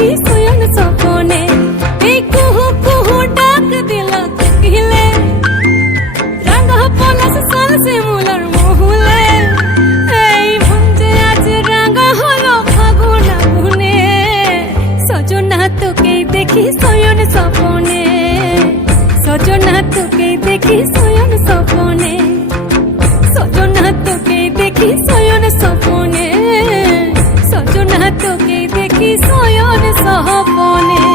দেখি শয়ন স্বপনে। এই কুহু কুহু ডাক দিল থাকিলে, রাঙা পলাশ সাল শিমুলার মহুলে। এই মন যে আজ রাঙা হলো ফাগুন আগুনে, সজনা তোকে দেখি শয়ন স্বপনে, সজনা তোকে দেখি শয়ন স্বপনে, সজনা তোকে দেখি শয়ন স্বপনে, সজনা তোকে দেখি শয়ন স্বপনে।